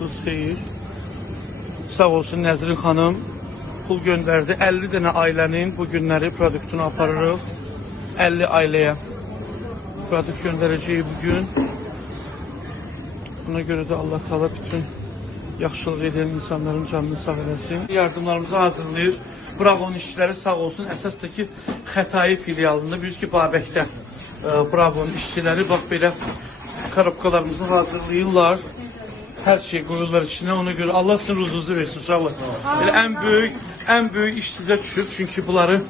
vaxtınız xeyir. Sağ olsun Nəzrin xanım pul göndərdi. 50 dənə ailənin bu günləri produktunu aparırıq. 50 ailəyə produkt göndərəcəyik bu gün. Buna görə də Allah Taala bütün yaxşılıq edən insanların canını sağ eləsin. Yardımlarımızı hazırlayır. Bravo'nun işçiləri sağ olsun. Əsas da ki Xətai filialında bilirsiniz ki Babəkdə e, Bravo'nun işçiləri bax belə karobkalarımızı hazırlayırlar. Hər şey qoyurlar içinə. Ona görə Allah sizin ruzunuzu versin uşaqlar. Elə ən böyük ən böyük iş sizə düşüb. Çünki bunları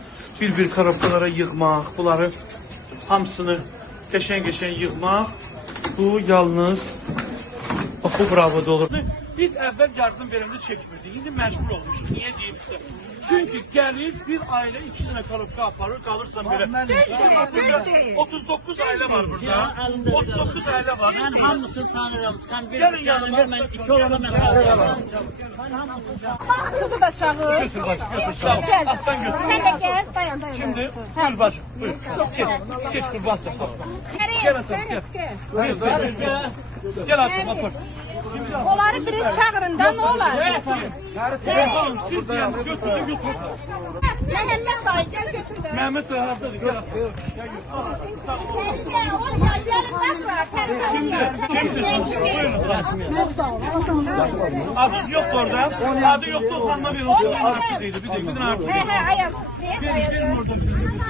bir-bir karobkalara yığmaq, bunları hamısını qəşəng-qəşəng yığmaq bu yalnız bu bravoda olur. Biz əvvəl yardım verəndə çəkmirdik. İndi məcbur olmuşuq. Niyə deyim sizə? Çünki gəlir bir ailə iki dənə karobka aparır, qalırsan belə. Düzdür. 39 ailə var burada. 39 ailə var. Ben hamısını tanırım. Sen bir Gelin yanıma. yanına ben iki olana ben tanırım. Ben hamısını tanırım. Kızı da çağır. Götür baş, götür sağ ol. Gel. Alttan götür. Sen de gel. Şimdi buyur baş, buyur. Geç, geç kurban sapı. Gel Hasan, gel. Buyur, gel. Hasan. Onları biri çağırın da ne olur. Tamam, siz de yani götürün, götürün. Mehmet dayı gel götür. Mehmet hazır, gel. Sen gel oğlum ya gelin bak bırak. Şimdi, buyurun. Adınız yoktu orada. Adı yoktu, utanma bir olsun. Artıklıydı, bir de gidin artık. He he ayaz. Verin, Thank you.